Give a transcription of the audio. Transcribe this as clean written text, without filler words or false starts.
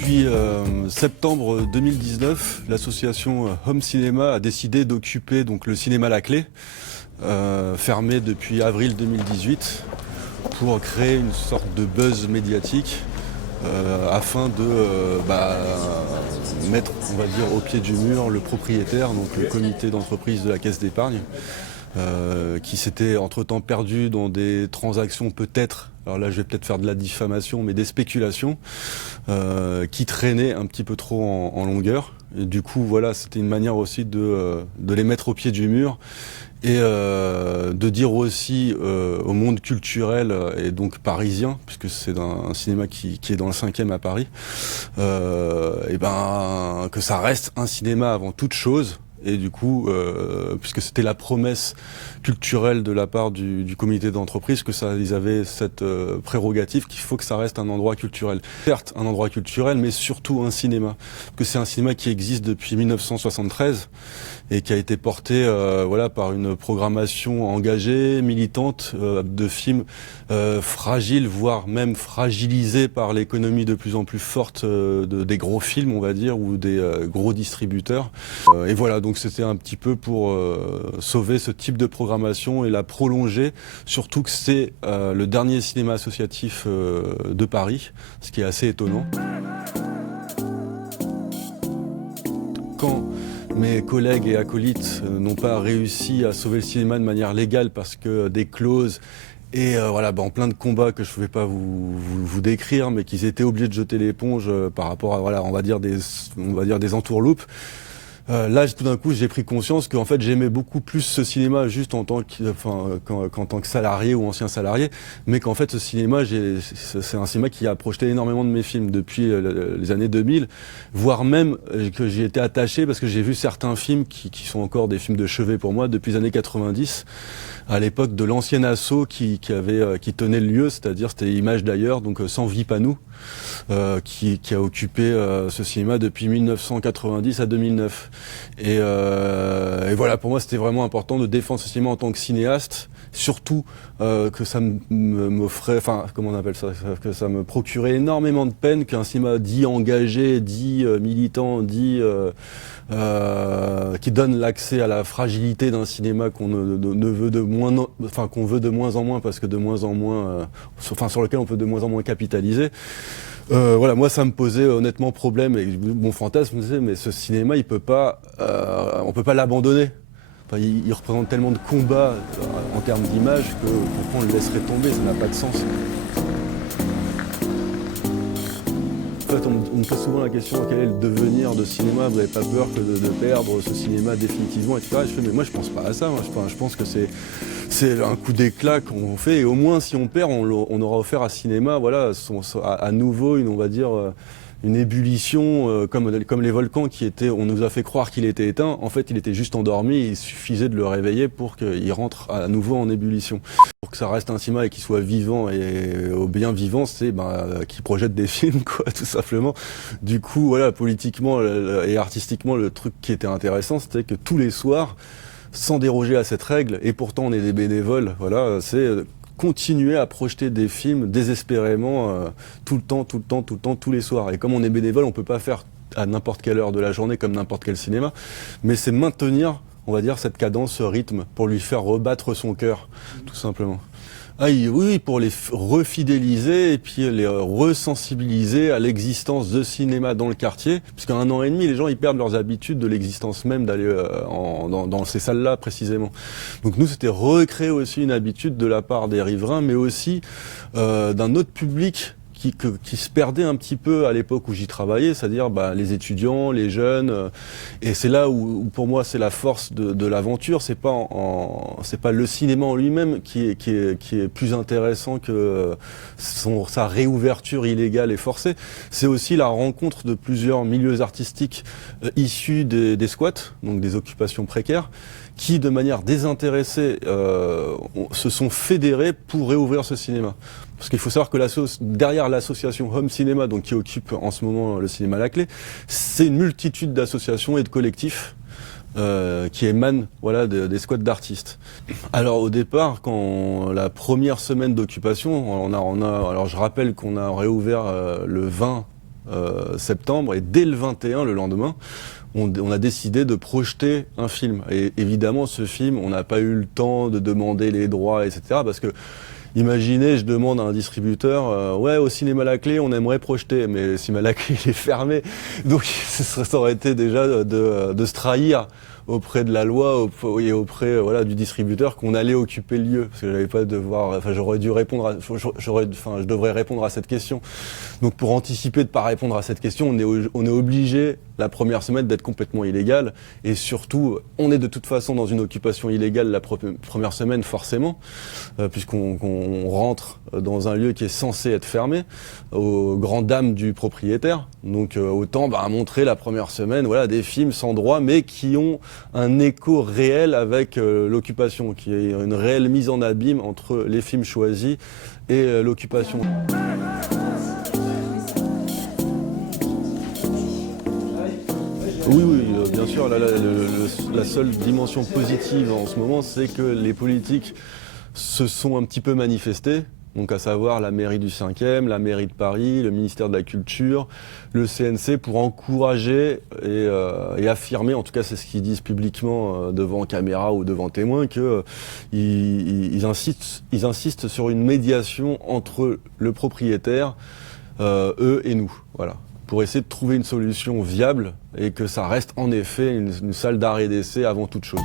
Depuis septembre 2019, l'association Home Cinéma a décidé d'occuper donc le cinéma La Clé, fermé depuis avril 2018, pour créer une sorte de buzz médiatique afin de mettre, on va dire, au pied du mur le propriétaire, donc le comité d'entreprise de la Caisse d'épargne, qui s'était entre-temps perdu dans des transactions peut-être, alors là je vais peut-être faire de la diffamation, mais des spéculations qui traînaient un petit peu trop en longueur. Et du coup, voilà, c'était une manière aussi de les mettre au pied du mur et de dire aussi au monde culturel et donc parisien, puisque c'est un cinéma qui est dans le 5e à Paris, que ça reste un cinéma avant toute chose. Et du coup, puisque c'était la promesse culturelle de la part du comité d'entreprise, ils avaient cette prérogative qu'il faut que ça reste un endroit culturel. Certes, un endroit culturel, mais surtout un cinéma. Que c'est un cinéma qui existe depuis 1973 et qui a été porté par une programmation engagée, militante, de films fragiles, voire même fragilisés par l'économie de plus en plus forte des gros films, on va dire, ou des gros distributeurs. Et voilà, donc c'était un petit peu pour sauver ce type de programmation et la prolonger, surtout que c'est le dernier cinéma associatif de Paris, ce qui est assez étonnant. Quand mes collègues et acolytes n'ont pas réussi à sauver le cinéma de manière légale parce que des clauses et en plein de combats que je ne pouvais pas vous décrire, mais qu'ils étaient obligés de jeter l'éponge par rapport à on va dire des entourloupes. Là, tout d'un coup, j'ai pris conscience qu'en fait, j'aimais beaucoup plus ce cinéma juste qu'en tant que salarié ou ancien salarié, mais qu'en fait, ce cinéma, c'est un cinéma qui a projeté énormément de mes films depuis les années 2000, voire même que j'y étais attaché parce que j'ai vu certains films qui sont encore des films de chevet pour moi depuis les années 90, à l'époque de l'ancien asso qui tenait le lieu, c'est-à-dire c'était Images d'ailleurs, donc Sans vie pas nous, qui a occupé ce cinéma depuis 1990 à 2009. Et voilà, pour moi, c'était vraiment important de défendre ce cinéma en tant que cinéaste, surtout que ça m'offrait, comment on appelle ça, que ça me procurait énormément de peine qu'un cinéma dit engagé, dit militant, dit qui donne l'accès à la fragilité d'un cinéma qu'on veut de moins en moins parce que de moins en moins, sur lequel on peut de moins en moins capitaliser. Moi ça me posait honnêtement problème et mon fantasme c'est mais ce cinéma on peut pas l'abandonner. Il représente tellement de combats en termes d'image que pourquoi on le laisserait tomber, ça n'a pas de sens. En fait, on me pose souvent la question quel est le devenir de cinéma, vous n'avez pas peur que de perdre ce cinéma définitivement, etc. Je fais mais moi je pense pas à ça, je pense que c'est un coup d'éclat qu'on fait et au moins si on perd, on aura offert à cinéma à nouveau une ébullition comme les volcans on nous a fait croire qu'il était éteint, en fait il était juste endormi, il suffisait de le réveiller pour qu'il rentre à nouveau en ébullition. Pour que ça reste un cinéma et qu'il soit vivant et au bien vivant, c'est qu'il projette des films, quoi, tout simplement. Du coup, voilà, politiquement et artistiquement, le truc qui était intéressant, c'était que tous les soirs, sans déroger à cette règle, et pourtant on est des bénévoles, voilà, c'est continuer à projeter des films désespérément tout le temps, tous les soirs. Et comme on est bénévole, on peut pas faire à n'importe quelle heure de la journée comme n'importe quel cinéma, mais c'est maintenir, on va dire, cette cadence, ce rythme, pour lui faire rebattre son cœur, tout simplement. Oui, pour les refidéliser et puis les resensibiliser à l'existence de cinéma dans le quartier, puisqu'en 1 an et demi, les gens ils perdent leurs habitudes de l'existence même d'aller dans ces salles-là précisément. Donc nous, c'était recréer aussi une habitude de la part des riverains, mais aussi d'un autre public qui se perdait un petit peu à l'époque où j'y travaillais, c'est-à-dire les étudiants, les jeunes, et c'est là où pour moi c'est la force de l'aventure. C'est pas le cinéma en lui-même qui est plus intéressant que sa réouverture illégale et forcée. C'est aussi la rencontre de plusieurs milieux artistiques issus des squats, donc des occupations précaires, qui, de manière désintéressée, se sont fédérés pour réouvrir ce cinéma. Parce qu'il faut savoir que derrière l'association Home Cinéma, donc qui occupe en ce moment le cinéma La Clé, c'est une multitude d'associations et de collectifs qui émanent des squats d'artistes. Alors au départ, quand la première semaine d'occupation, alors je rappelle qu'on a réouvert le 20 septembre, et dès le 21, le lendemain, on a décidé de projeter un film. Et évidemment, ce film, on n'a pas eu le temps de demander les droits, etc. Parce que, imaginez, je demande à un distributeur, ouais, au cinéma La Clé, on aimerait projeter, mais le cinéma La Clé, il est fermé. Donc, ça aurait été déjà de se trahir auprès de la loi et auprès du distributeur qu'on allait occuper le lieu, parce que j'avais pas j'aurais dû répondre je devrais répondre à cette question. Donc pour anticiper de pas répondre à cette question, on est obligé la première semaine d'être complètement illégal, et surtout on est de toute façon dans une occupation illégale la première semaine forcément, puisqu'on rentre dans un lieu qui est censé être fermé aux grandes dames du propriétaire. Donc autant montrer la première semaine des films sans droit, mais qui ont un écho réel avec l'occupation, qui est une réelle mise en abîme entre les films choisis et l'occupation. Oui, bien sûr, la seule dimension positive en ce moment, c'est que les politiques se sont un petit peu manifestés. Donc à savoir la mairie du 5e, la mairie de Paris, le ministère de la Culture, le CNC, pour encourager et affirmer, en tout cas c'est ce qu'ils disent publiquement devant caméra ou devant témoins, qu'ils insistent sur une médiation entre le propriétaire, eux et nous, voilà, pour essayer de trouver une solution viable et que ça reste en effet une salle d'arrêt d'essai avant toute chose.